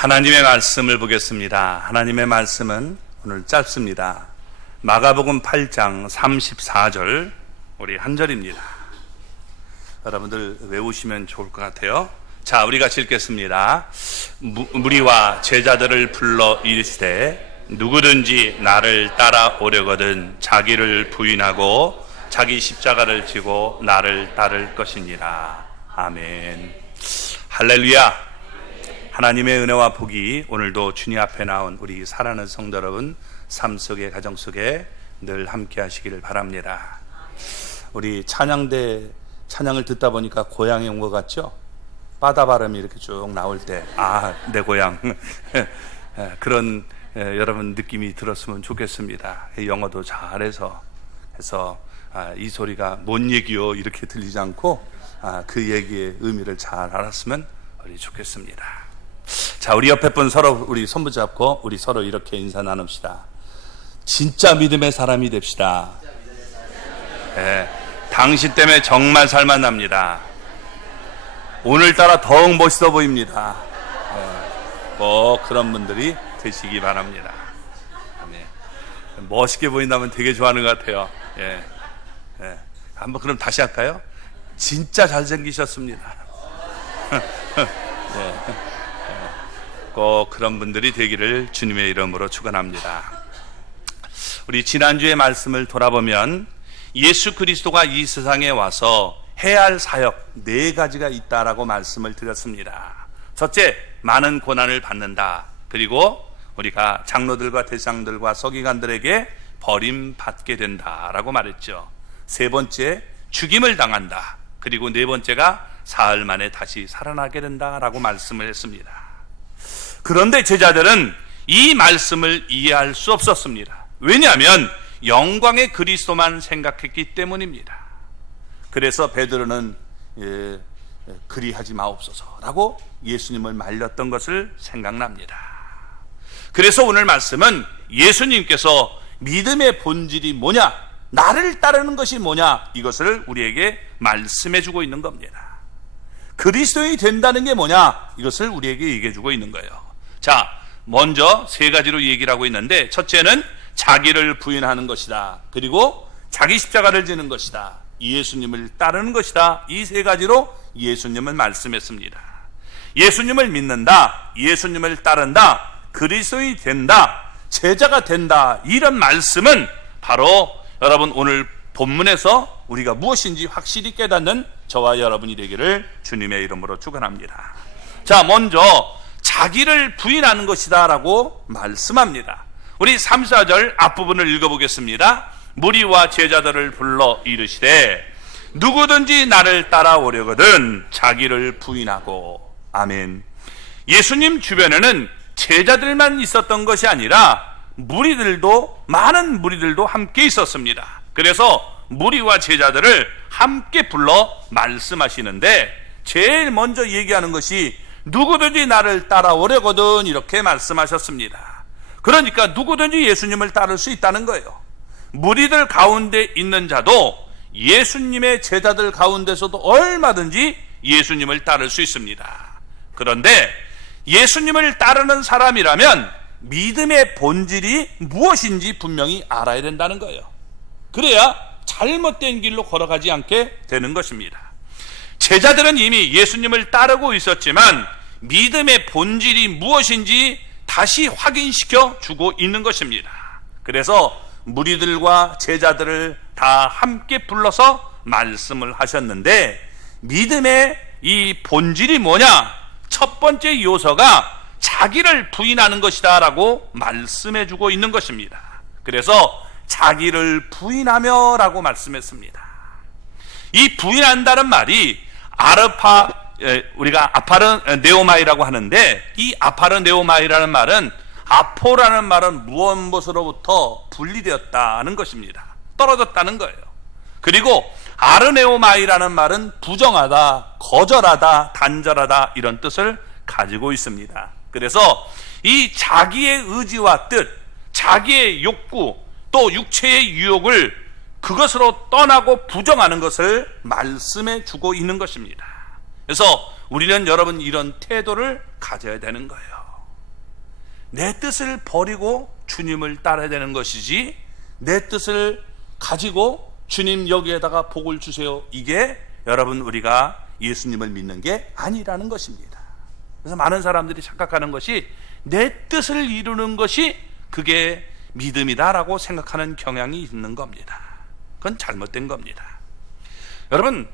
하나님의 말씀을 보겠습니다. 하나님의 말씀은 오늘 짧습니다. 마가복음 8장 34절 우리 한 절입니다. 여러분들 외우시면 좋을 것 같아요. 자, 우리 같이 읽겠습니다. 무리와 제자들을 불러 이르시되 누구든지 나를 따라오려거든 자기를 부인하고 자기 십자가를 지고 나를 따를 것이니라. 아멘. 할렐루야. 하나님의 은혜와 복이 오늘도 주님 앞에 나온 우리 사랑하는 성도 여러분 삶 속에, 가정 속에 늘 함께 하시기를 바랍니다. 우리 찬양대 찬양을 듣다 보니까 고향에 온 것 같죠? 바다 바람이 이렇게 쭉 나올 때 내 고향 그런 여러분 느낌이 들었으면 좋겠습니다. 영어도 잘해서 이 소리가 뭔 얘기요 이렇게 들리지 않고 그 얘기의 의미를 잘 알았으면 좋겠습니다. 자, 우리 옆에 분 서로 우리 손 붙잡고 우리 서로 이렇게 인사 나눕시다. 진짜 믿음의 사람이 됩시다. 당신 때문에 정말 살만납니다. 오늘따라 더욱 멋있어 보입니다. 꼭 그런 분들이 되시기 바랍니다. 멋있게 보인다면 되게 좋아하는 것 같아요. 한번 그럼 다시 할까요? 진짜 잘생기셨습니다. 꼭 그런 분들이 되기를 주님의 이름으로 축원합니다. 우리 지난주의 말씀을 돌아보면 예수 그리스도가 이 세상에 와서 해야 할 사역 4가지가 있다라고 말씀을 드렸습니다. 첫째, 많은 고난을 받는다. 그리고 우리가 장로들과 대장들과 서기관들에게 버림받게 된다라고 말했죠. 세 번째, 죽임을 당한다. 그리고 네 번째가 사흘 만에 다시 살아나게 된다라고 말씀을 했습니다. 그런데 제자들은 이 말씀을 이해할 수 없었습니다. 왜냐하면 영광의 그리스도만 생각했기 때문입니다. 그래서 베드로는 그리하지 마옵소서라고 예수님을 말렸던 것을 생각납니다. 그래서 오늘 말씀은 예수님께서 믿음의 본질이 뭐냐, 나를 따르는 것이 뭐냐, 이것을 우리에게 말씀해 주고 있는 겁니다. 그리스도인이 된다는 게 뭐냐, 이것을 우리에게 얘기해 주고 있는 거예요. 자, 먼저 3가지로 얘기를 하고 있는데, 첫째는 자기를 부인하는 것이다. 그리고 자기 십자가를 지는 것이다. 예수님을 따르는 것이다. 이 3가지로 예수님은 말씀했습니다. 예수님을 믿는다, 예수님을 따른다, 그리스도인이 된다, 제자가 된다. 이런 말씀은 바로 여러분 오늘 본문에서 우리가 무엇인지 확실히 깨닫는 저와 여러분이 되기를 주님의 이름으로 축원합니다. 자, 먼저 자기를 부인하는 것이다 라고 말씀합니다. 우리 3, 4절 앞부분을 읽어보겠습니다. 무리와 제자들을 불러 이르시되 누구든지 나를 따라오려거든 자기를 부인하고. 아멘. 예수님 주변에는 제자들만 있었던 것이 아니라 무리들도, 많은 무리들도 함께 있었습니다. 그래서 무리와 제자들을 함께 불러 말씀하시는데 제일 먼저 얘기하는 것이 누구든지 나를 따라오려거든 이렇게 말씀하셨습니다. 그러니까 누구든지 예수님을 따를 수 있다는 거예요. 무리들 가운데 있는 자도 예수님의 제자들 가운데서도 얼마든지 예수님을 따를 수 있습니다. 그런데 예수님을 따르는 사람이라면 믿음의 본질이 무엇인지 분명히 알아야 된다는 거예요. 그래야 잘못된 길로 걸어가지 않게 되는 것입니다. 제자들은 이미 예수님을 따르고 있었지만 믿음의 본질이 무엇인지 다시 확인시켜 주고 있는 것입니다. 그래서 무리들과 제자들을 다 함께 불러서 말씀을 하셨는데 믿음의 이 본질이 뭐냐? 첫 번째 요소가 자기를 부인하는 것이다 라고 말씀해 주고 있는 것입니다. 그래서 자기를 부인하며 라고 말씀했습니다. 이 부인한다는 말이 우리가 아파르네오마이라고 하는데, 이 아파르네오마이라는 말은 아포라는 말은 무엇으로부터 분리되었다는 것입니다. 떨어졌다는 거예요. 그리고 아르네오마이라는 말은 부정하다, 거절하다, 단절하다 이런 뜻을 가지고 있습니다. 그래서 이 자기의 의지와 뜻, 자기의 욕구, 또 육체의 유혹을 그것으로 떠나고 부정하는 것을 말씀해 주고 있는 것입니다. 그래서 우리는 여러분 이런 태도를 가져야 되는 거예요. 내 뜻을 버리고 주님을 따라야 되는 것이지, 내 뜻을 가지고 주님 여기에다가 복을 주세요, 이게 여러분 우리가 예수님을 믿는 게 아니라는 것입니다. 그래서 많은 사람들이 착각하는 것이 내 뜻을 이루는 것이 그게 믿음이다라고 생각하는 경향이 있는 겁니다. 그건 잘못된 겁니다. 여러분,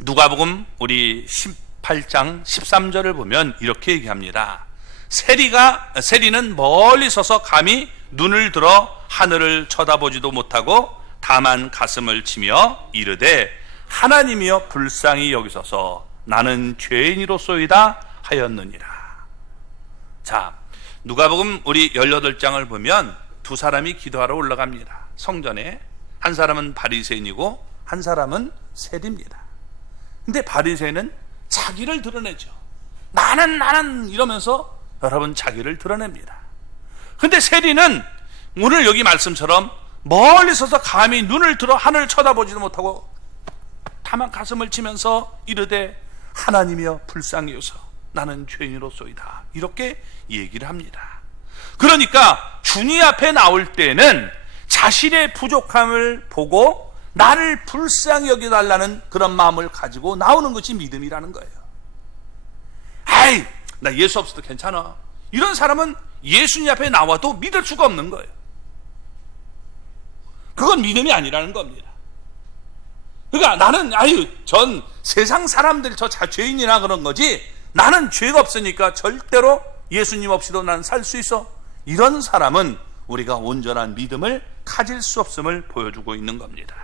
누가복음 우리 18장 13절을 보면 이렇게 얘기합니다. 세리는 멀리 서서 감히 눈을 들어 하늘을 쳐다보지도 못하고 다만 가슴을 치며 이르되 하나님이여 불쌍히 여기소서 나는 죄인이로소이다 하였느니라. 자, 누가복음 우리 18장을 보면 두 사람이 기도하러 올라갑니다. 성전에. 한 사람은 바리새인이고 한 사람은 세리입니다. 근데 바리새인은 자기를 드러내죠. 나는 이러면서 여러분 자기를 드러냅니다. 근데 세리는 오늘 여기 말씀처럼 멀리 서서 감히 눈을 들어 하늘을 쳐다보지도 못하고 다만 가슴을 치면서 이르되 하나님이여 불쌍히 여기소 나는 죄인으로소이다, 이렇게 얘기를 합니다. 그러니까 주님 앞에 나올 때는 자신의 부족함을 보고 나를 불쌍히 여겨달라는 그런 마음을 가지고 나오는 것이 믿음이라는 거예요. 아이, 나 예수 없어도 괜찮아, 이런 사람은 예수님 앞에 나와도 믿을 수가 없는 거예요. 그건 믿음이 아니라는 겁니다. 그러니까 나는 전 세상 사람들 저 죄인이나 그런 거지, 나는 죄가 없으니까 절대로 예수님 없이도 나는 살 수 있어, 이런 사람은 우리가 온전한 믿음을 가질 수 없음을 보여주고 있는 겁니다.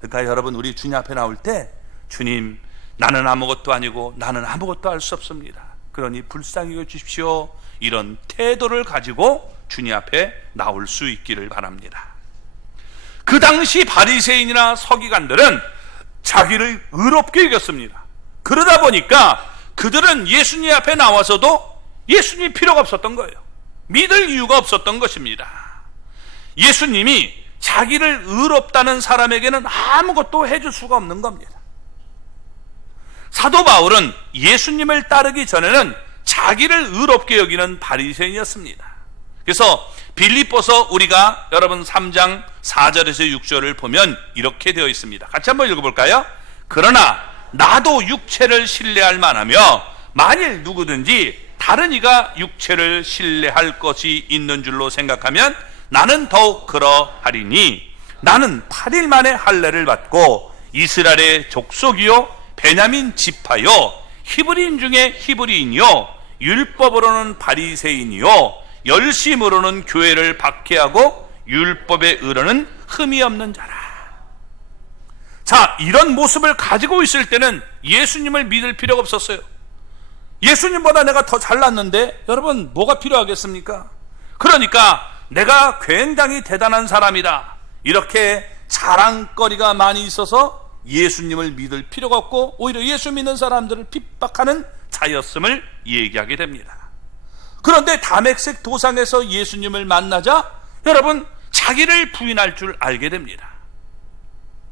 그러니까 여러분, 우리 주님 앞에 나올 때 주님, 나는 아무것도 아니고 나는 아무것도 할 수 없습니다, 그러니 불쌍히 여기십시오, 이런 태도를 가지고 주님 앞에 나올 수 있기를 바랍니다. 그 당시 바리새인이나 서기관들은 자기를 의롭게 여겼습니다. 그러다 보니까 그들은 예수님 앞에 나와서도 예수님이 필요가 없었던 거예요. 믿을 이유가 없었던 것입니다. 예수님이 자기를 의롭다는 사람에게는 아무것도 해줄 수가 없는 겁니다. 사도 바울은 예수님을 따르기 전에는 자기를 의롭게 여기는 바리새인이었습니다. 그래서 빌립보서 우리가 여러분 3장 4절에서 6절을 보면 이렇게 되어 있습니다. 같이 한번 읽어볼까요? 그러나 나도 육체를 신뢰할 만하며 만일 누구든지 다른 이가 육체를 신뢰할 것이 있는 줄로 생각하면 나는 더욱 그러하리니 나는 8일 만에 할례를 받고 이스라엘의 족속이요 베냐민 지파요 히브리인 중에 히브리인이요 율법으로는 바리새인이요 열심으로는 교회를 박해하고 율법에 의로는 흠이 없는 자라. 자, 이런 모습을 가지고 있을 때는 예수님을 믿을 필요가 없었어요. 예수님보다 내가 더 잘났는데 여러분 뭐가 필요하겠습니까? 그러니까 내가 굉장히 대단한 사람이다, 이렇게 자랑거리가 많이 있어서 예수님을 믿을 필요가 없고 오히려 예수 믿는 사람들을 핍박하는 자였음을 얘기하게 됩니다. 그런데 다메섹 도상에서 예수님을 만나자 여러분 자기를 부인할 줄 알게 됩니다.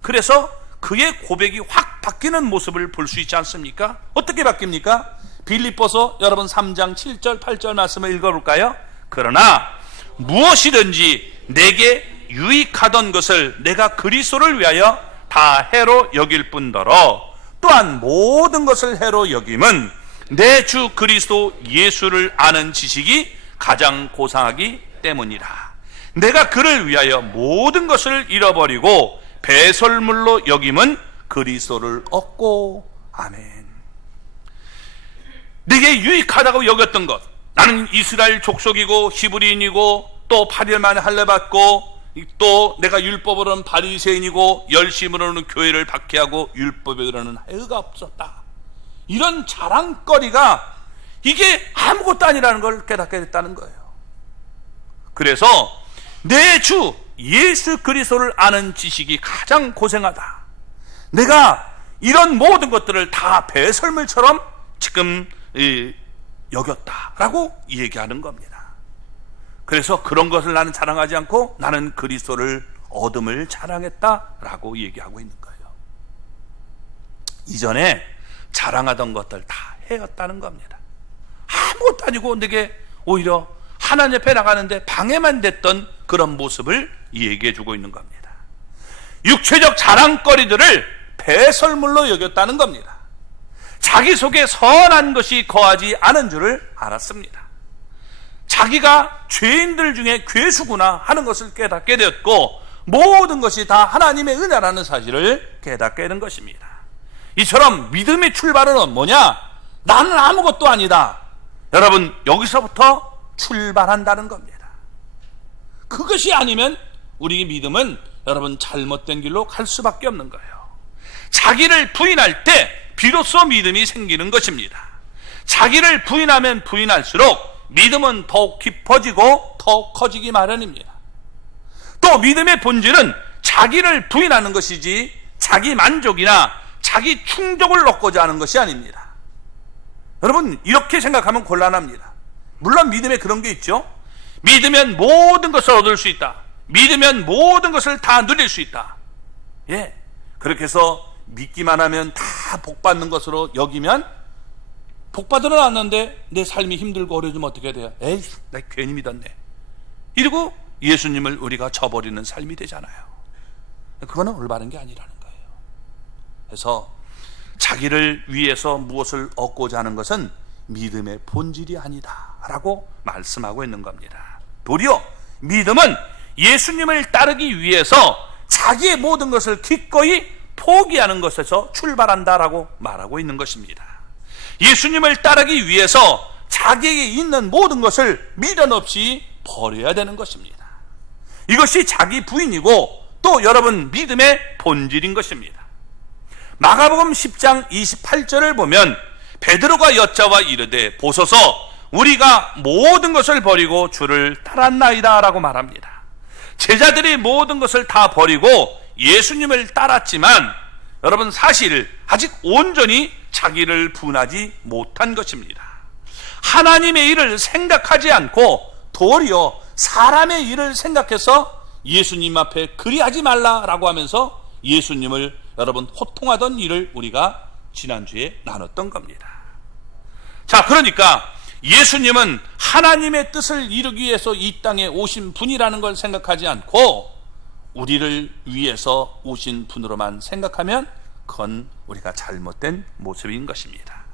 그래서 그의 고백이 확 바뀌는 모습을 볼 수 있지 않습니까? 어떻게 바뀝니까? 빌립보서 여러분 3장 7절 8절 말씀을 읽어볼까요? 그러나 무엇이든지 내게 유익하던 것을 내가 그리스도를 위하여 다 해로 여길 뿐더러 또한 모든 것을 해로 여김은 내 주 그리스도 예수를 아는 지식이 가장 고상하기 때문이라. 내가 그를 위하여 모든 것을 잃어버리고 배설물로 여김은 그리스도를 얻고. 아멘. 내게 유익하다고 여겼던 것, 나는 이스라엘 족속이고 히브리인이고 또 8일 만에 할례 받고 또 내가 율법으로는 바리새인이고 열심으로는 교회를 박해하고 율법에 의로는 해가 없었다, 이런 자랑거리가 이게 아무것도 아니라는 걸 깨닫게 됐다는 거예요. 그래서 내 주 예수 그리스도를 아는 지식이 가장 고생하다, 내가 이런 모든 것들을 다 배설물처럼 지금 여겼다라고 얘기하는 겁니다. 그래서 그런 것을 나는 자랑하지 않고 나는 그리스도를 얻음을 자랑했다라고 얘기하고 있는 거예요. 이전에 자랑하던 것들 다 해였다는 겁니다. 아무것도 아니고 내게 오히려 하나님 옆에 나가는데 방해만 됐던 그런 모습을 얘기해 주고 있는 겁니다. 육체적 자랑거리들을 배설물로 여겼다는 겁니다. 자기 속에 선한 것이 거하지 않은 줄을 알았습니다. 자기가 죄인들 중에 괴수구나 하는 것을 깨닫게 되었고, 모든 것이 다 하나님의 은혜라는 사실을 깨닫게 된 것입니다. 이처럼 믿음의 출발은 뭐냐? 나는 아무것도 아니다. 여러분, 여기서부터 출발한다는 겁니다. 그것이 아니면 우리 믿음은 여러분 잘못된 길로 갈 수밖에 없는 거예요. 자기를 부인할 때 비로소 믿음이 생기는 것입니다. 자기를 부인하면 부인할수록 믿음은 더욱 깊어지고 더욱 커지기 마련입니다. 또 믿음의 본질은 자기를 부인하는 것이지 자기 만족이나 자기 충족을 얻고자 하는 것이 아닙니다. 여러분, 이렇게 생각하면 곤란합니다. 물론 믿음에 그런 게 있죠. 믿으면 모든 것을 얻을 수 있다. 믿으면 모든 것을 다 누릴 수 있다. 예, 그렇게 해서 믿기만 하면 다 복받는 것으로 여기면 복받으러 왔는데 내 삶이 힘들고 어려우면 어떻게 돼요? 에이, 나 괜히 믿었네. 이러고 예수님을 우리가 저버리는 삶이 되잖아요. 그거는 올바른 게 아니라는 거예요. 그래서 자기를 위해서 무엇을 얻고자 하는 것은 믿음의 본질이 아니다 라고 말씀하고 있는 겁니다. 도리어 믿음은 예수님을 따르기 위해서 자기의 모든 것을 기꺼이 포기하는 것에서 출발한다라고 말하고 있는 것입니다. 예수님을 따르기 위해서 자기에게 있는 모든 것을 미련 없이 버려야 되는 것입니다. 이것이 자기 부인이고 또 여러분 믿음의 본질인 것입니다. 마가복음 10장 28절을 보면 베드로가 여짜와 이르되 보소서 우리가 모든 것을 버리고 주를 따랐나이다 라고 말합니다. 제자들이 모든 것을 다 버리고 예수님을 따랐지만 여러분 사실 아직 온전히 자기를 분하지 못한 것입니다. 하나님의 일을 생각하지 않고 도리어 사람의 일을 생각해서 예수님 앞에 그리하지 말라라고 하면서 예수님을 여러분 호통하던 일을 우리가 지난주에 나눴던 겁니다. 자, 그러니까 예수님은 하나님의 뜻을 이루기 위해서 이 땅에 오신 분이라는 걸 생각하지 않고 우리를 위해서 오신 분으로만 생각하면 그건 우리가 잘못된 모습인 것입니다.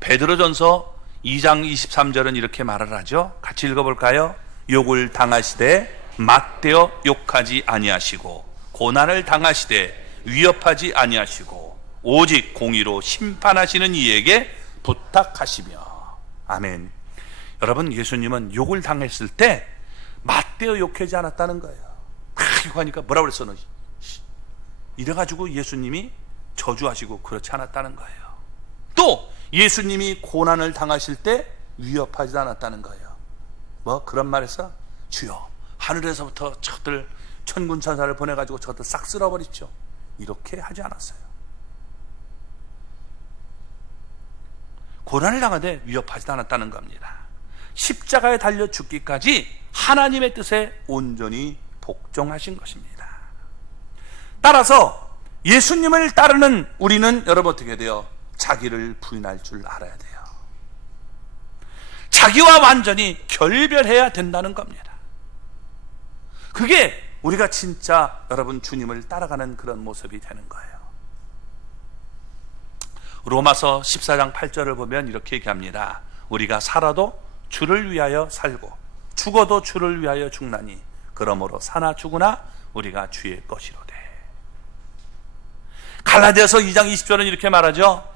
베드로전서 2장 23절은 이렇게 말을 하죠. 같이 읽어볼까요? 욕을 당하시되 맞대어 욕하지 아니하시고 고난을 당하시되 위협하지 아니하시고 오직 공의로 심판하시는 이에게 부탁하시며. 아멘. 여러분, 예수님은 욕을 당했을 때 맞대어 욕하지 않았다는 거예요. 욕하니까 뭐라 그랬어 너 이래가지고 예수님이 저주하시고 그렇지 않았다는 거예요. 또 예수님이 고난을 당하실 때 위협하지 않았다는 거예요. 뭐 그런 말에서 주여 하늘에서부터 저들 천군 천사를 보내가지고 저들 싹 쓸어버리십시오 이렇게 하지 않았어요. 고난을 당하되 위협하지 않았다는 겁니다. 십자가에 달려 죽기까지 하나님의 뜻에 온전히 복종하신 것입니다. 따라서 예수님을 따르는 우리는 여러분 어떻게 돼요? 자기를 부인할 줄 알아야 돼요. 자기와 완전히 결별해야 된다는 겁니다. 그게 우리가 진짜 여러분 주님을 따라가는 그런 모습이 되는 거예요. 로마서 14장 8절을 보면 이렇게 얘기합니다. 우리가 살아도 주를 위하여 살고 죽어도 주를 위하여 죽나니 그러므로 사나 죽으나 우리가 주의 것이로되. 갈라디아서 2장 20절은 이렇게 말하죠.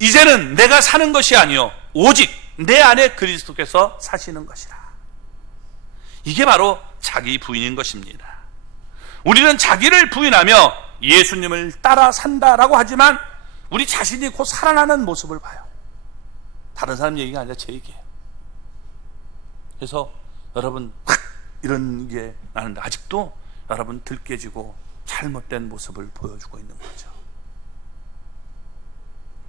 이제는 내가 사는 것이 아니요 오직 내 안에 그리스도께서 사시는 것이라. 이게 바로 자기 부인인 것입니다. 우리는 자기를 부인하며 예수님을 따라 산다라고 하지만 우리 자신이 곧 살아나는 모습을 봐요. 다른 사람 얘기가 아니라 제 얘기예요. 그래서 여러분 이런 게 나는데 아직도 여러분 들깨지고 잘못된 모습을 보여주고 있는 거죠.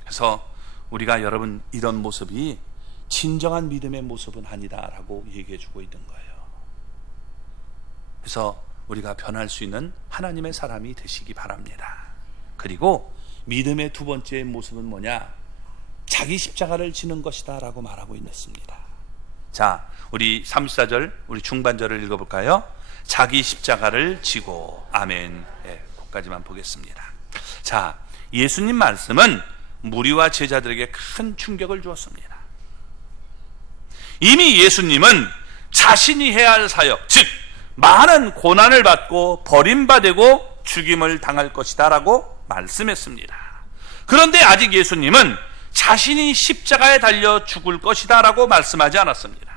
그래서 우리가 여러분 이런 모습이 진정한 믿음의 모습은 아니다라고 얘기해주고 있는 거예요. 그래서 우리가 변할 수 있는 하나님의 사람이 되시기 바랍니다. 그리고 믿음의 두 번째 모습은 뭐냐? 자기 십자가를 지는 것이다 라고 말하고 있습니다. 자, 우리 34절, 우리 중반절을 읽어볼까요? 자기 십자가를 지고. 아멘. 네, 거기까지만 보겠습니다. 자, 예수님 말씀은 무리와 제자들에게 큰 충격을 주었습니다. 이미 예수님은 자신이 해야 할 사역, 즉 많은 고난을 받고 버림받고 죽임을 당할 것이다 라고 말씀했습니다. 그런데 아직 예수님은 자신이 십자가에 달려 죽을 것이다 라고 말씀하지 않았습니다.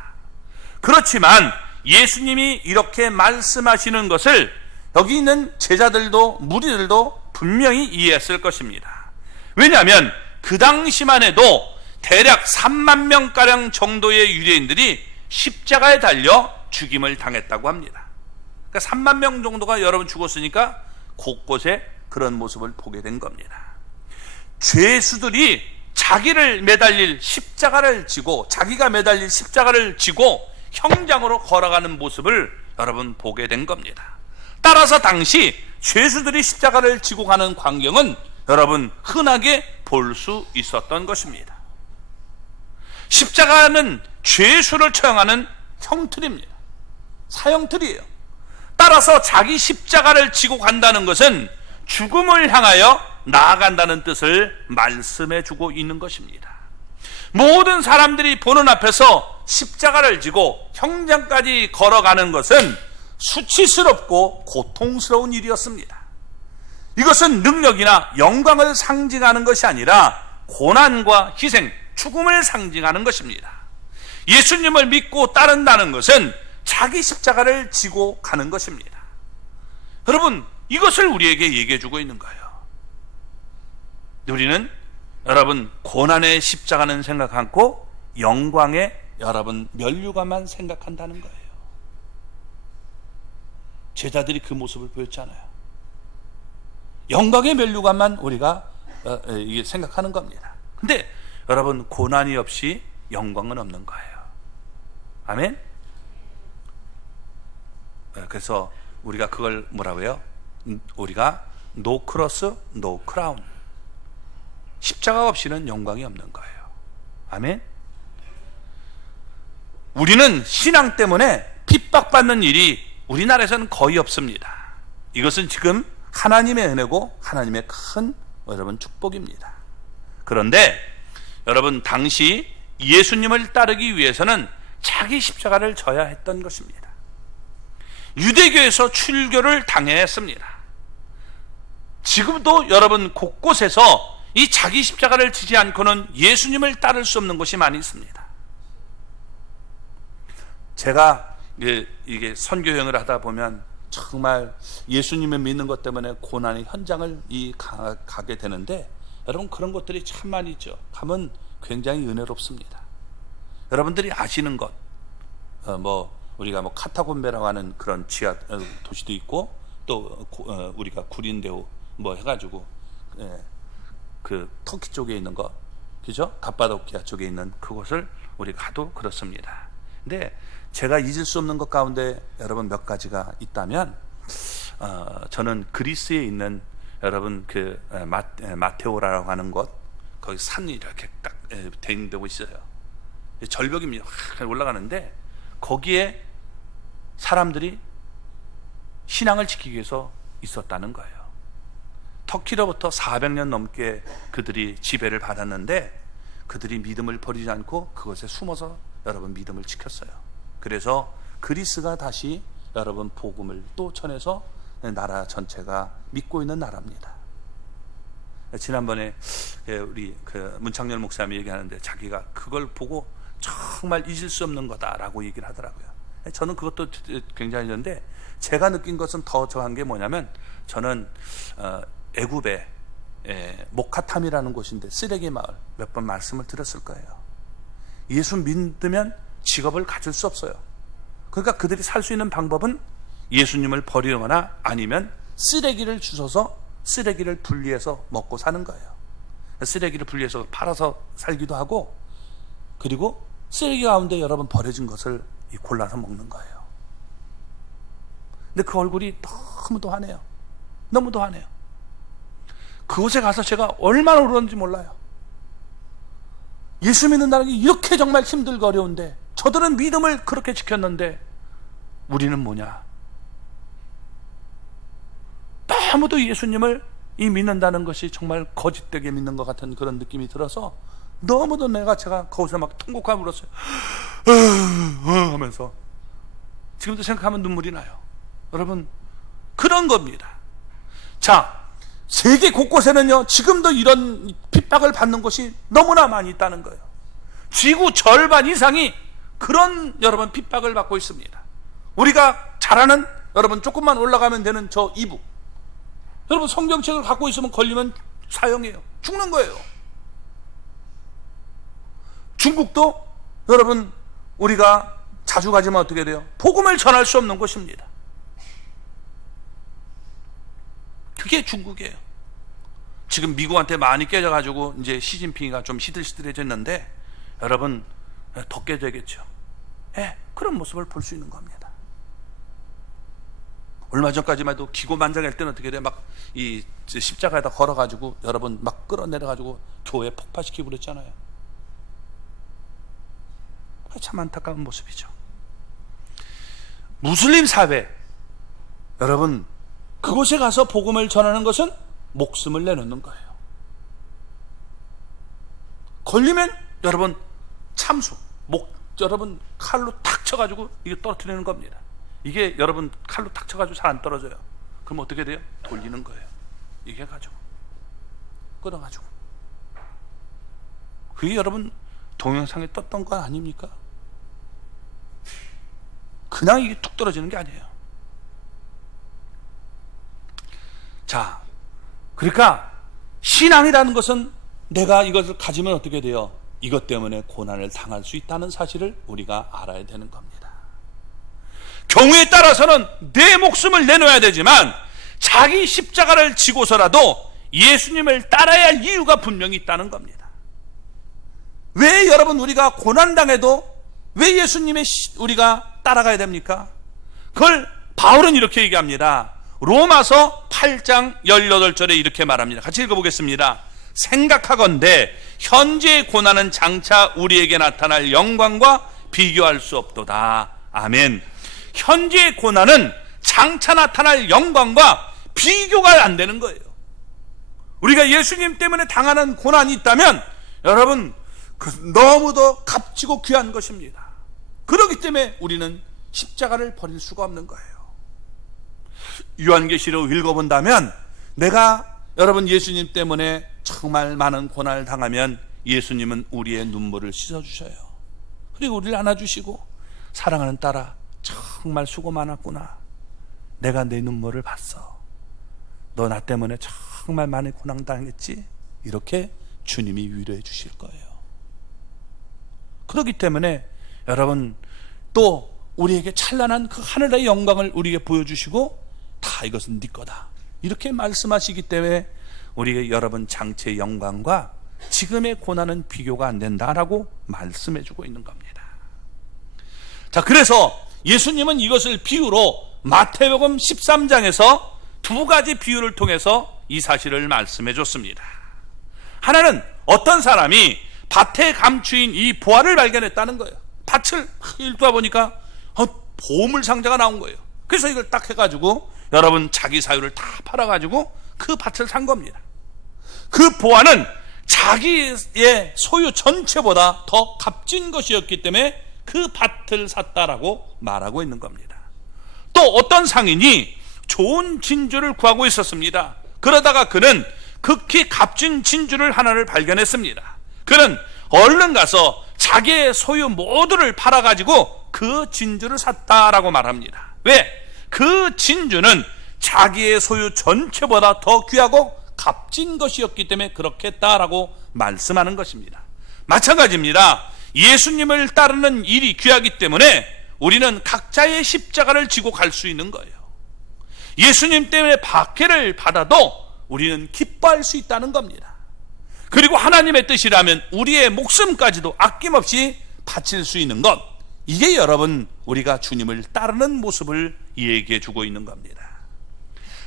그렇지만 예수님이 이렇게 말씀하시는 것을 여기 있는 제자들도 무리들도 분명히 이해했을 것입니다. 왜냐하면 그 당시만 해도 대략 3만 명가량 정도의 유대인들이 십자가에 달려 죽임을 당했다고 합니다. 그러니까 3만 명 정도가 여러분 죽었으니까 곳곳에 그런 모습을 보게 된 겁니다. 죄수들이 자기를 매달릴 십자가를 지고, 자기가 매달릴 십자가를 지고 형장으로 걸어가는 모습을 여러분 보게 된 겁니다. 따라서 당시 죄수들이 십자가를 지고 가는 광경은 여러분 흔하게 볼 수 있었던 것입니다. 십자가는 죄수를 처형하는 형틀입니다. 사형틀이에요. 따라서 자기 십자가를 지고 간다는 것은 죽음을 향하여 나아간다는 뜻을 말씀해 주고 있는 것입니다. 모든 사람들이 보는 앞에서 십자가를 지고 형장까지 걸어가는 것은 수치스럽고 고통스러운 일이었습니다. 이것은 능력이나 영광을 상징하는 것이 아니라 고난과 희생, 죽음을 상징하는 것입니다. 예수님을 믿고 따른다는 것은 자기 십자가를 지고 가는 것입니다. 여러분, 이것을 우리에게 얘기해 주고 있는 거예요. 우리는 여러분 고난의 십자가는 생각 않고 영광의 여러분 면류관만 생각한다는 거예요. 제자들이 그 모습을 보였잖아요. 영광의 면류관만 우리가 이게 생각하는 겁니다. 근데 여러분 고난이 없이 영광은 없는 거예요. 아멘. 그래서 우리가 그걸 뭐라고 해요? 우리가 no cross, no crown. 십자가 없이는 영광이 없는 거예요. 아멘. 우리는 신앙 때문에 핍박받는 일이 우리나라에서는 거의 없습니다. 이것은 지금 하나님의 은혜고 하나님의 큰 여러분 축복입니다. 그런데 여러분 당시 예수님을 따르기 위해서는 자기 십자가를 져야 했던 것입니다. 유대교에서 출교를 당해야 했습니다. 지금도 여러분 곳곳에서 이 자기 십자가를 지지 않고는 예수님을 따를 수 없는 곳이 많이 있습니다. 제가 이게 선교 여행을 하다 보면 정말 예수님을 믿는 것 때문에 고난의 현장을 가게 되는데 여러분 그런 것들이 참 많이 있죠. 가면 굉장히 은혜롭습니다. 여러분들이 아시는 것, 우리가 카타콤베라고 하는 그런 지하 도시도 있고 또 우리가 구린데오 해가지고 그 터키 쪽에 있는 것, 그죠? 갑바도키아 쪽에 있는 그곳을 우리 가도 그렇습니다. 근데 제가 잊을 수 없는 것 가운데 여러분 몇 가지가 있다면 저는 그리스에 있는 여러분 그 마테오라라고 하는 곳, 거기 산이 이렇게 딱 대응되고 있어요. 절벽이 올라가는데 거기에 사람들이 신앙을 지키기 위해서 있었다는 거예요. 터키로부터 400년 넘게 그들이 지배를 받았는데 그들이 믿음을 버리지 않고 그것에 숨어서 여러분 믿음을 지켰어요. 그래서 그리스가 다시 여러분 복음을 또 전해서 나라 전체가 믿고 있는 나라입니다. 지난번에 우리 그 문창열 목사님이 얘기하는데 자기가 그걸 보고 정말 잊을 수 없는 거다라고 얘기를 하더라고요. 저는 그것도 굉장히 좋은데 제가 느낀 것은 더 저한 게 뭐냐면 저는 애굽의 모카탐이라는 곳인데 쓰레기 마을 몇 번 말씀을 드렸을 거예요. 예수 믿으면 직업을 가질 수 없어요. 그러니까 그들이 살 수 있는 방법은 예수님을 버리거나 아니면 쓰레기를 주워서 쓰레기를 분리해서 먹고 사는 거예요. 쓰레기를 분리해서 팔아서 살기도 하고 그리고 쓰레기 가운데 여러분 버려진 것을 골라서 먹는 거예요. 근데 그 얼굴이 너무도 환해요. 너무도 환해요. 그곳에 가서 제가 얼마나 울었는지 몰라요. 예수 믿는다는 게 이렇게 정말 힘들고 어려운데 저들은 믿음을 그렇게 지켰는데 우리는 뭐냐? 너무도 예수님을 믿는다는 것이 정말 거짓되게 믿는 것 같은 그런 느낌이 들어서 너무도 제가 거기서 막 통곡하며 울었어요. 하면서 지금도 생각하면 눈물이 나요. 여러분, 그런 겁니다. 자, 세계 곳곳에는요 지금도 이런 핍박을 받는 곳이 너무나 많이 있다는 거예요. 지구 절반 이상이 그런 여러분 핍박을 받고 있습니다. 우리가 잘 아는 여러분 조금만 올라가면 되는 저 이북, 여러분 성경책을 갖고 있으면 걸리면 사형이에요. 죽는 거예요. 중국도 여러분 우리가 자주 가지면 어떻게 돼요? 복음을 전할 수 없는 곳입니다. 그게 중국이에요. 지금 미국한테 많이 깨져가지고 이제 시진핑이가 좀 시들시들해졌는데 여러분 더 깨져야겠죠. 그런 모습을 볼 수 있는 겁니다. 얼마 전까지만 해도 기고만장할 때는 어떻게 돼요? 막 이 십자가에다 걸어가지고 여러분 막 끌어내려가지고 교회 폭파시키고 그랬잖아요. 참 안타까운 모습이죠. 무슬림 사회, 여러분 그곳에 가서 복음을 전하는 것은 목숨을 내놓는 거예요. 걸리면 여러분 참수, 여러분 칼로 탁 쳐가지고 이게 떨어뜨리는 겁니다. 이게 여러분 칼로 탁 쳐가지고 잘 안 떨어져요. 그럼 어떻게 돼요? 돌리는 거예요. 이게 가지고 끌어가지고. 그게 여러분 동영상에 떴던 거 아닙니까? 그냥 이게 툭 떨어지는 게 아니에요. 자, 그러니까 신앙이라는 것은 내가 이것을 가지면 어떻게 돼요? 이것 때문에 고난을 당할 수 있다는 사실을 우리가 알아야 되는 겁니다. 경우에 따라서는 내 목숨을 내놓아야 되지만 자기 십자가를 지고서라도 예수님을 따라야 할 이유가 분명히 있다는 겁니다. 왜 여러분 우리가 고난당해도 왜 예수님의 우리가 따라가야 됩니까? 그걸 바울은 이렇게 얘기합니다. 로마서 8장 18절에 이렇게 말합니다. 같이 읽어보겠습니다. 생각하건대 현재의 고난은 장차 우리에게 나타날 영광과 비교할 수 없도다. 아멘. 현재의 고난은 장차 나타날 영광과 비교가 안 되는 거예요. 우리가 예수님 때문에 당하는 고난이 있다면 여러분 너무도 값지고 귀한 것입니다. 그렇기 때문에 우리는 십자가를 버릴 수가 없는 거예요. 요한계시록 읽어본다면 내가 여러분 예수님 때문에 정말 많은 고난을 당하면 예수님은 우리의 눈물을 씻어주셔요. 그리고 우리를 안아주시고 사랑하는 딸아 정말 수고 많았구나. 내가 내 눈물을 봤어. 너 나 때문에 정말 많이 고난 당했지? 이렇게 주님이 위로해 주실 거예요. 그렇기 때문에 여러분 또 우리에게 찬란한 그 하늘의 영광을 우리에게 보여주시고 다 이것은 네 거다 이렇게 말씀하시기 때문에 우리의 여러분 장체의 영광과 지금의 고난은 비교가 안 된다라고 말씀해 주고 있는 겁니다. 자, 그래서 예수님은 이것을 비유로 마태복음 13장에서 두 가지 비유를 통해서 이 사실을 말씀해 줬습니다. 하나는 어떤 사람이 밭에 감추인 이 보화를 발견했다는 거예요. 밭을 읽다 보니까 보물 상자가 나온 거예요. 그래서 이걸 딱 해가지고 여러분 자기 사유를 다 팔아가지고 그 밭을 산 겁니다. 그 보화는 자기의 소유 전체보다 더 값진 것이었기 때문에 그 밭을 샀다라고 말하고 있는 겁니다. 또 어떤 상인이 좋은 진주를 구하고 있었습니다. 그러다가 그는 극히 값진 진주를 하나를 발견했습니다. 그는 얼른 가서 자기의 소유 모두를 팔아가지고 그 진주를 샀다라고 말합니다. 왜? 그 진주는 자기의 소유 전체보다 더 귀하고 값진 것이었기 때문에 그렇게 했다라고 말씀하는 것입니다. 마찬가지입니다. 예수님을 따르는 일이 귀하기 때문에 우리는 각자의 십자가를 지고 갈 수 있는 거예요. 예수님 때문에 박해를 받아도 우리는 기뻐할 수 있다는 겁니다. 그리고 하나님의 뜻이라면 우리의 목숨까지도 아낌없이 바칠 수 있는 것, 이게 여러분 우리가 주님을 따르는 모습을 얘기해 주고 있는 겁니다.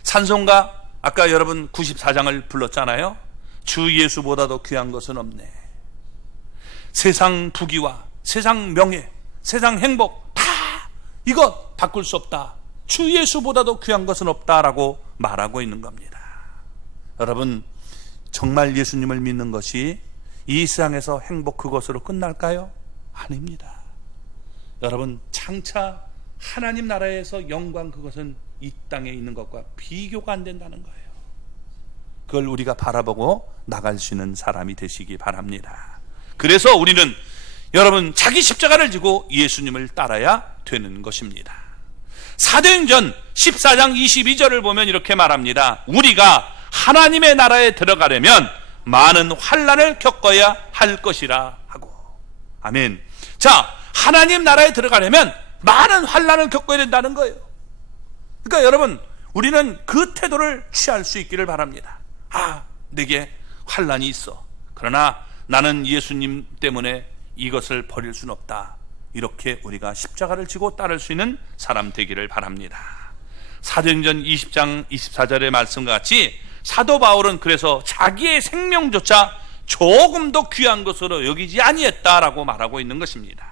찬송가 아까 여러분 94장을 불렀잖아요. 주 예수보다도 귀한 것은 없네. 세상 부귀와 세상 명예, 세상 행복 다 이것 바꿀 수 없다. 주 예수보다도 귀한 것은 없다라고 말하고 있는 겁니다. 여러분, 정말 예수님을 믿는 것이 이 세상에서 행복 그것으로 끝날까요? 아닙니다. 여러분, 장차 하나님 나라에서 영광 그것은 이 땅에 있는 것과 비교가 안 된다는 거예요. 그걸 우리가 바라보고 나갈 수 있는 사람이 되시기 바랍니다. 그래서 우리는 여러분 자기 십자가를 지고 예수님을 따라야 되는 것입니다. 사도행전 14장 22절을 보면 이렇게 말합니다. 우리가 하나님의 나라에 들어가려면 많은 환난을 겪어야 할 것이라 하고. 아멘. 자, 하나님 나라에 들어가려면 많은 환난을 겪어야 된다는 거예요. 그러니까 여러분, 우리는 그 태도를 취할 수 있기를 바랍니다. 내게 환난이 있어. 그러나 나는 예수님 때문에 이것을 버릴 수는 없다. 이렇게 우리가 십자가를 지고 따를 수 있는 사람 되기를 바랍니다. 사도행전 20장 24절의 말씀과 같이 사도 바울은 그래서 자기의 생명조차 조금도 귀한 것으로 여기지 아니했다라고 말하고 있는 것입니다.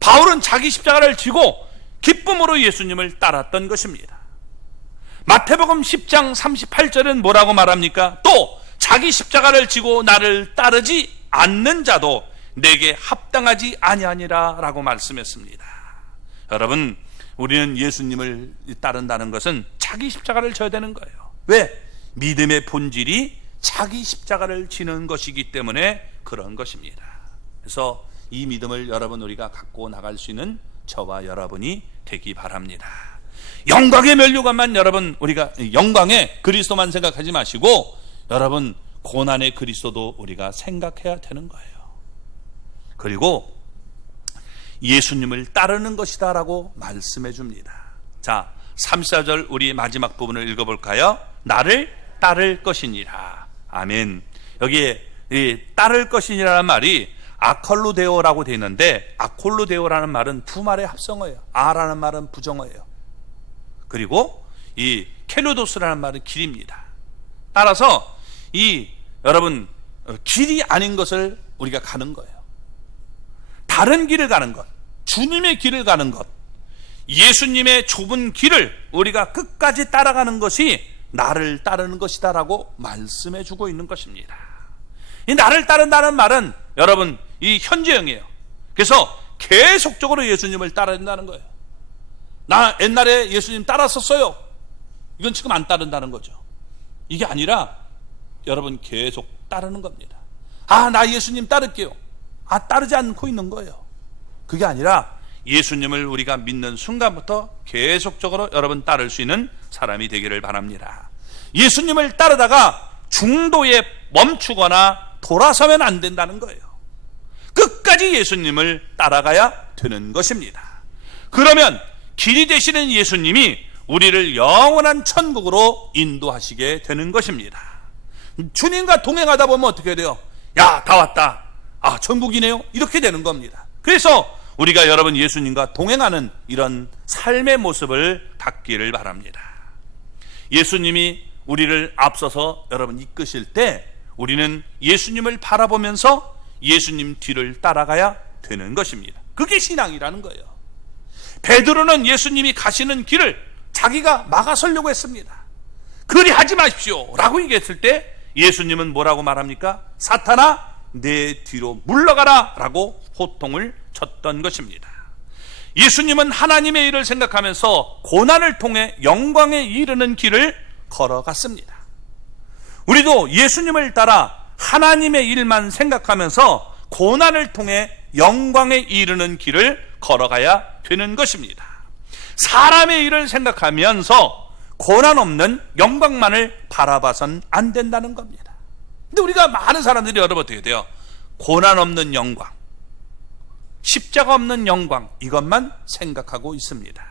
바울은 자기 십자가를 지고 기쁨으로 예수님을 따랐던 것입니다. 마태복음 10장 38절은 뭐라고 말합니까? 또 자기 십자가를 지고 나를 따르지 않는 자도 내게 합당하지 아니하니라 라고 말씀했습니다. 여러분, 우리는 예수님을 따른다는 것은 자기 십자가를 져야 되는 거예요. 왜? 믿음의 본질이 자기 십자가를 지는 것이기 때문에 그런 것입니다. 그래서 이 믿음을 여러분 우리가 갖고 나갈 수 있는 저와 여러분이 되기 바랍니다. 영광의 면류관만 여러분 우리가 영광의 그리스도만 생각하지 마시고 여러분 고난의 그리스도도 우리가 생각해야 되는 거예요. 그리고 예수님을 따르는 것이다 라고 말씀해 줍니다. 자, 34절 우리 마지막 부분을 읽어볼까요? 나를 따를 것이니라. 아멘. 여기에 이 따를 것이니라는 말이 아콜로데오라고 되어 있는데, 아콜로데오라는 말은 두 말의 합성어예요. 아라는 말은 부정어예요. 그리고 이 켈로도스라는 말은 길입니다. 따라서 이 여러분 길이 아닌 것을 우리가 가는 거예요. 다른 길을 가는 것, 주님의 길을 가는 것, 예수님의 좁은 길을 우리가 끝까지 따라가는 것이 나를 따르는 것이다 라고 말씀해 주고 있는 것입니다. 이 나를 따른다는 말은 여러분 이 현재형이에요. 그래서 계속적으로 예수님을 따라야 된다는 거예요. 나 옛날에 예수님 따랐었어요. 이건 지금 안 따른다는 거죠. 이게 아니라 여러분 계속 따르는 겁니다. 나 예수님 따를게요. 따르지 않고 있는 거예요. 그게 아니라 예수님을 우리가 믿는 순간부터 계속적으로 여러분 따를 수 있는 사람이 되기를 바랍니다. 예수님을 따르다가 중도에 멈추거나 돌아서면 안 된다는 거예요. 끝까지 예수님을 따라가야 되는 것입니다. 그러면 길이 되시는 예수님이 우리를 영원한 천국으로 인도하시게 되는 것입니다. 주님과 동행하다 보면 어떻게 돼요? 야, 다 왔다. 천국이네요. 이렇게 되는 겁니다. 그래서 우리가 여러분 예수님과 동행하는 이런 삶의 모습을 갖기를 바랍니다. 예수님이 우리를 앞서서 여러분 이끄실 때 우리는 예수님을 바라보면서 예수님 뒤를 따라가야 되는 것입니다. 그게 신앙이라는 거예요. 베드로는 예수님이 가시는 길을 자기가 막아서려고 했습니다. 그리 하지 마십시오 라고 얘기했을 때 예수님은 뭐라고 말합니까? 사탄아 내 뒤로 물러가라 라고 호통을 쳤던 것입니다. 예수님은 하나님의 일을 생각하면서 고난을 통해 영광에 이르는 길을 걸어갔습니다. 우리도 예수님을 따라 하나님의 일만 생각하면서 고난을 통해 영광에 이르는 길을 걸어가야 되는 것입니다. 사람의 일을 생각하면서 고난 없는 영광만을 바라봐선 안 된다는 겁니다. 근데 우리가 많은 사람들이 여러분 어떻게 돼요? 고난 없는 영광, 십자가 없는 영광, 이것만 생각하고 있습니다.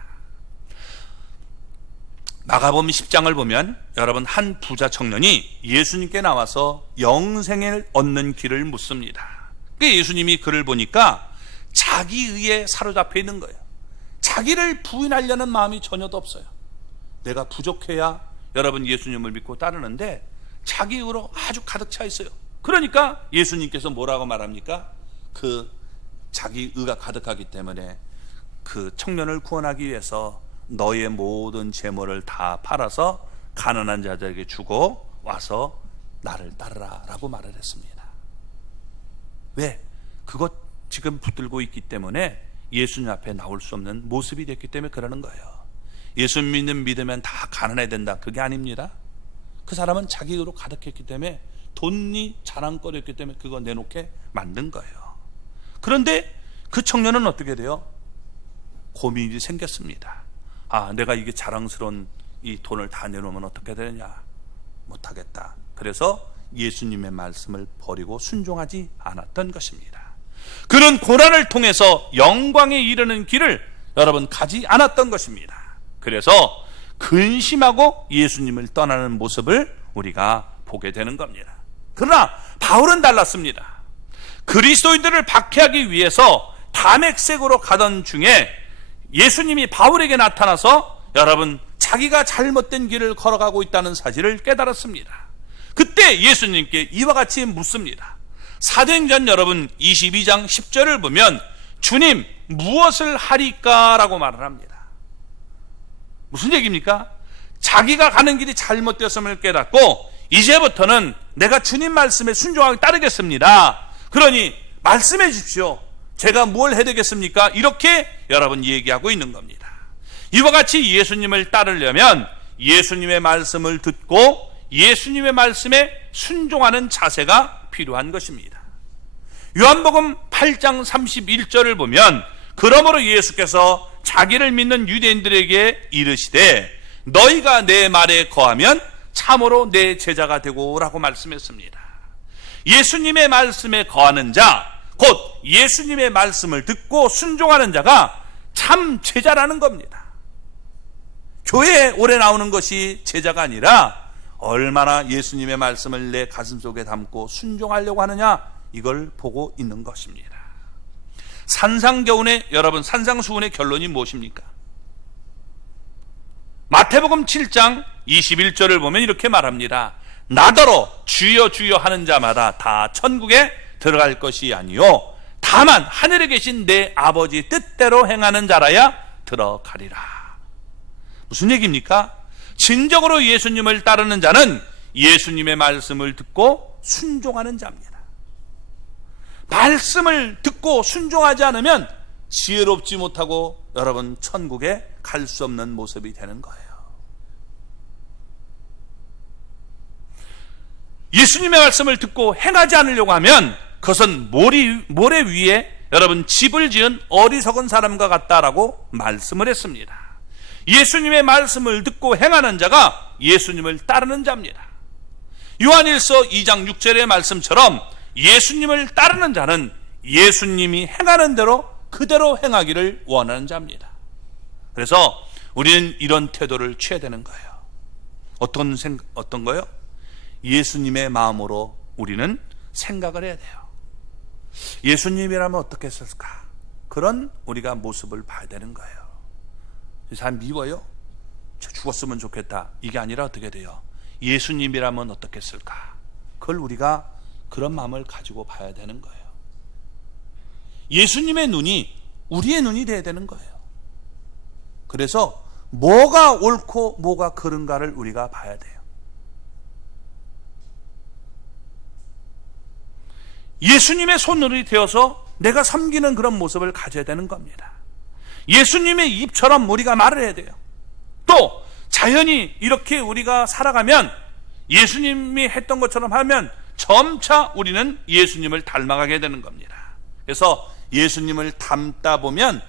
마가복음 10장을 보면 여러분 한 부자 청년이 예수님께 나와서 영생을 얻는 길을 묻습니다. 예수님이 그를 보니까 자기 의에 사로잡혀 있는 거예요. 자기를 부인하려는 마음이 전혀도 없어요. 내가 부족해야 여러분 예수님을 믿고 따르는데 자기 의로 아주 가득 차 있어요. 그러니까 예수님께서 뭐라고 말합니까? 그 자기 의가 가득하기 때문에 그 청년을 구원하기 위해서 너의 모든 재물을 다 팔아서 가난한 자들에게 주고 와서 나를 따르라 라고 말을 했습니다. 왜? 그것 지금 붙들고 있기 때문에 예수님 앞에 나올 수 없는 모습이 됐기 때문에 그러는 거예요. 예수 믿으면 다 가난해야 된다, 그게 아닙니다. 그 사람은 자기 의로 가득했기 때문에, 돈이 자랑거리였기 때문에 그거 내놓게 만든 거예요. 그런데 그 청년은 어떻게 돼요? 고민이 생겼습니다. 아, 내가 이게 자랑스러운 이 돈을 다 내놓으면 어떻게 되느냐? 못하겠다. 그래서 예수님의 말씀을 버리고 순종하지 않았던 것입니다. 그는 고난을 통해서 영광에 이르는 길을 여러분 가지 않았던 것입니다. 그래서 근심하고 예수님을 떠나는 모습을 우리가 보게 되는 겁니다. 그러나 바울은 달랐습니다. 그리스도인들을 박해하기 위해서 다메섹으로 가던 중에 예수님이 바울에게 나타나서 여러분 자기가 잘못된 길을 걸어가고 있다는 사실을 깨달았습니다. 그때 예수님께 이와 같이 묻습니다. 사도행전 여러분 22장 10절을 보면 주님 무엇을 하리까? 라고 말을 합니다. 무슨 얘기입니까? 자기가 가는 길이 잘못되었음을 깨닫고 이제부터는 내가 주님 말씀에 순종하게 따르겠습니다. 그러니 말씀해 주십시오. 제가 뭘 해야 되겠습니까? 이렇게 여러분 얘기하고 있는 겁니다. 이와 같이 예수님을 따르려면 예수님의 말씀을 듣고 예수님의 말씀에 순종하는 자세가 필요한 것입니다. 요한복음 8장 31절을 보면 그러므로 예수께서 자기를 믿는 유대인들에게 이르시되 너희가 내 말에 거하면 참으로 내 제자가 되고 라고 말씀했습니다. 예수님의 말씀에 거하는 자, 곧 예수님의 말씀을 듣고 순종하는 자가 참 제자라는 겁니다. 교회에 오래 나오는 것이 제자가 아니라 얼마나 예수님의 말씀을 내 가슴속에 담고 순종하려고 하느냐, 이걸 보고 있는 것입니다. 산상교훈의 여러분 산상수훈의 결론이 무엇입니까? 마태복음 7장 21절을 보면 이렇게 말합니다. 나더러 주여 주여 하는 자마다 다 천국에 들어갈 것이 아니요 다만 하늘에 계신 내 아버지 뜻대로 행하는 자라야 들어가리라. 무슨 얘기입니까? 진정으로 예수님을 따르는 자는 예수님의 말씀을 듣고 순종하는 자입니다. 말씀을 듣고 순종하지 않으면 지혜롭지 못하고 여러분 천국에 갈 수 없는 모습이 되는 거예요. 예수님의 말씀을 듣고 행하지 않으려고 하면 그것은 모래 위에 여러분 집을 지은 어리석은 사람과 같다라고 말씀을 했습니다. 예수님의 말씀을 듣고 행하는 자가 예수님을 따르는 자입니다. 요한일서 2장 6절의 말씀처럼 예수님을 따르는 자는 예수님이 행하는 대로 그대로 행하기를 원하는 자입니다. 그래서 우리는 이런 태도를 취해야 되는 거예요. 어떤 거요? 예수님의 마음으로 우리는 생각을 해야 돼요. 예수님이라면 어떻게 했을까? 그런 우리가 모습을 봐야 되는 거예요. 이 사람 미워요? 저 죽었으면 좋겠다. 이게 아니라 어떻게 돼요? 예수님이라면 어떻게 했을까? 그걸 우리가 그런 마음을 가지고 봐야 되는 거예요. 예수님의 눈이 우리의 눈이 돼야 되는 거예요. 그래서 뭐가 옳고 뭐가 그른가를 우리가 봐야 돼요. 예수님의 손으로 되어서 내가 섬기는 그런 모습을 가져야 되는 겁니다. 예수님의 입처럼 우리가 말을 해야 돼요. 또 자연히 이렇게 우리가 살아가면 예수님이 했던 것처럼 하면 점차 우리는 예수님을 닮아가게 되는 겁니다. 그래서 예수님을 닮다 보면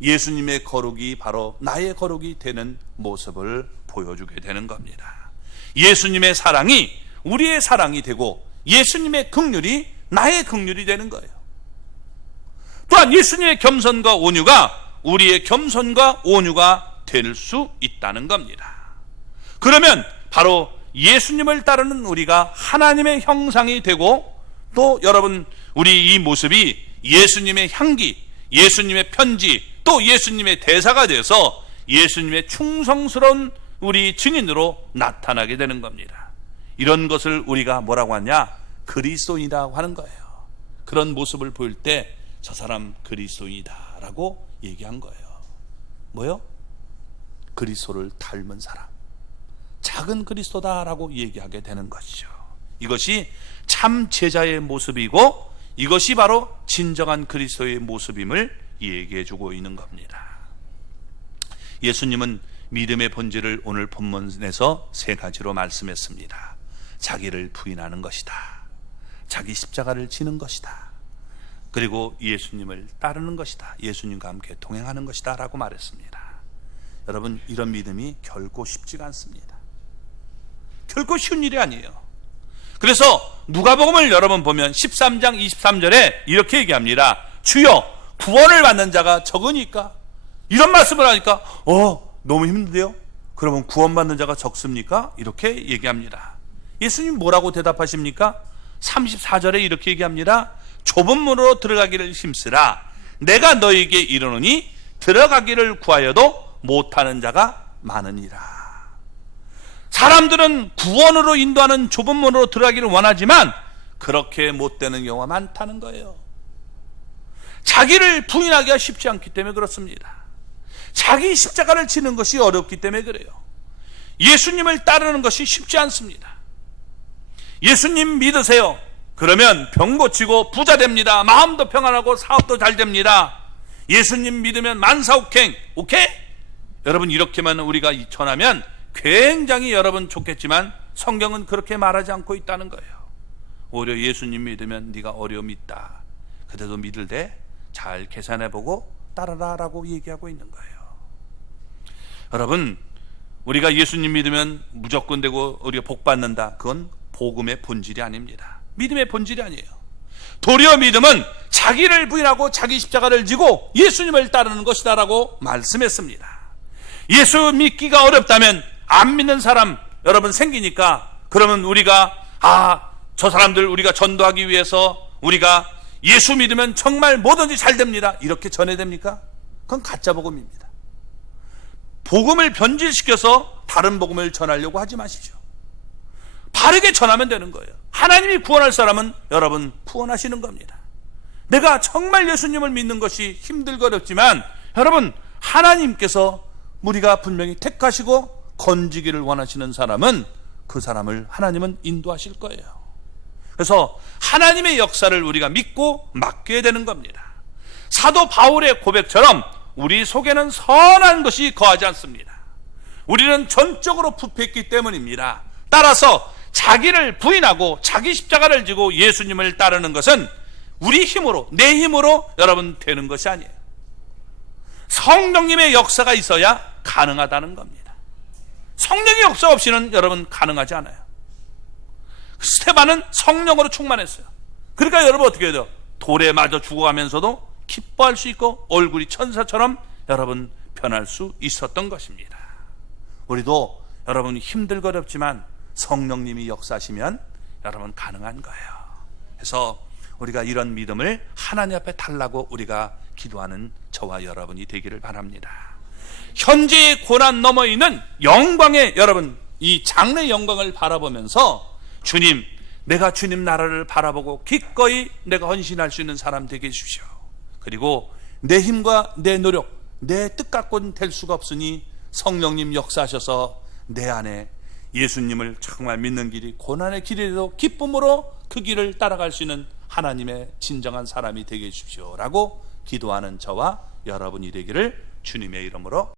예수님의 거룩이 바로 나의 거룩이 되는 모습을 보여주게 되는 겁니다. 예수님의 사랑이 우리의 사랑이 되고 예수님의 긍휼이 나의 긍휼이 되는 거예요. 또한 예수님의 겸손과 온유가 우리의 겸손과 온유가 될 수 있다는 겁니다. 그러면 바로 예수님을 따르는 우리가 하나님의 형상이 되고 또 여러분 우리 이 모습이 예수님의 향기, 예수님의 편지, 또 예수님의 대사가 되어서 예수님의 충성스러운 우리 증인으로 나타나게 되는 겁니다. 이런 것을 우리가 뭐라고 하냐? 그리스도인이라고 하는 거예요. 그런 모습을 보일 때 저 사람 그리스도인이다 라고 얘기한 거예요. 뭐요? 그리스도를 닮은 사람, 작은 그리스도다라고 얘기하게 되는 것이죠. 이것이 참 제자의 모습이고 이것이 바로 진정한 그리스도의 모습임을 얘기해 주고 있는 겁니다. 예수님은 믿음의 본질을 오늘 본문에서 세 가지로 말씀했습니다. 자기를 부인하는 것이다, 자기 십자가를 지는 것이다, 그리고 예수님을 따르는 것이다, 예수님과 함께 동행하는 것이다 라고 말했습니다. 여러분, 이런 믿음이 결코 쉽지가 않습니다. 결코 쉬운 일이 아니에요. 그래서 누가복음을 여러분 보면 13장 23절에 이렇게 얘기합니다. 주여, 구원을 받는 자가 적으니까? 이런 말씀을 하니까 너무 힘든데요? 그러면 구원받는 자가 적습니까? 이렇게 얘기합니다. 예수님 뭐라고 대답하십니까? 34절에 이렇게 얘기합니다. 좁은 문으로 들어가기를 힘쓰라. 내가 너에게 이르노니 들어가기를 구하여도 못하는 자가 많으니라. 사람들은 구원으로 인도하는 좁은 문으로 들어가기를 원하지만 그렇게 못 되는 경우가 많다는 거예요. 자기를 부인하기가 쉽지 않기 때문에 그렇습니다. 자기 십자가를 지는 것이 어렵기 때문에 그래요. 예수님을 따르는 것이 쉽지 않습니다. 예수님 믿으세요. 그러면 병 고치고 부자 됩니다. 마음도 평안하고 사업도 잘 됩니다. 예수님 믿으면 만사오행. 오케이? 여러분, 이렇게만 우리가 전하면 굉장히 여러분 좋겠지만 성경은 그렇게 말하지 않고 있다는 거예요. 오히려 예수님 믿으면 네가 어려움이 있다, 그래도 믿을래? 잘 계산해보고 따라라 라고 얘기하고 있는 거예요. 여러분, 우리가 예수님 믿으면 무조건 되고 우리가 복 받는다, 그건 복음의 본질이 아닙니다. 믿음의 본질이 아니에요. 도리어 믿음은 자기를 부인하고 자기 십자가를 지고 예수님을 따르는 것이다 라고 말씀했습니다. 예수 믿기가 어렵다면 안 믿는 사람 여러분 생기니까, 그러면 우리가 저 사람들 우리가 전도하기 위해서 우리가 예수 믿으면 정말 뭐든지 잘 됩니다, 이렇게 전해야 됩니까? 그건 가짜 복음입니다. 복음을 변질시켜서 다른 복음을 전하려고 하지 마시죠. 바르게 전하면 되는 거예요. 하나님이 구원할 사람은 여러분 구원하시는 겁니다. 내가 정말 예수님을 믿는 것이 힘들고 어렵지만 여러분, 하나님께서 우리가 분명히 택하시고 건지기를 원하시는 사람은 그 사람을 하나님은 인도하실 거예요. 그래서 하나님의 역사를 우리가 믿고 맡겨야 되는 겁니다. 사도 바울의 고백처럼 우리 속에는 선한 것이 거하지 않습니다. 우리는 전적으로 부패했기 때문입니다. 따라서 자기를 부인하고 자기 십자가를 지고 예수님을 따르는 것은 우리 힘으로, 내 힘으로 여러분 되는 것이 아니에요. 성령님의 역사가 있어야 가능하다는 겁니다. 성령의 역사 없이는 여러분 가능하지 않아요. 스테반은 성령으로 충만했어요. 그러니까 여러분 어떻게 해야 돼요? 돌에 맞아 죽어가면서도 기뻐할 수 있고 얼굴이 천사처럼 여러분 변할 수 있었던 것입니다. 우리도 여러분 힘들고 어렵지만 성령님이 역사하시면 여러분 가능한 거예요. 그래서 우리가 이런 믿음을 하나님 앞에 달라고 우리가 기도하는 저와 여러분이 되기를 바랍니다. 현재의 고난 너머에 있는 영광의 여러분, 이 장래 영광을 바라보면서 주님, 내가 주님 나라를 바라보고 기꺼이 내가 헌신할 수 있는 사람 되게 해주십시오. 그리고 내 힘과 내 노력, 내 뜻 갖고는 될 수가 없으니 성령님 역사하셔서 내 안에 예수님을 정말 믿는 길이 고난의 길이라도 기쁨으로 그 길을 따라갈 수 있는 하나님의 진정한 사람이 되게 해주십시오 라고 기도하는 저와 여러분이 되기를 주님의 이름으로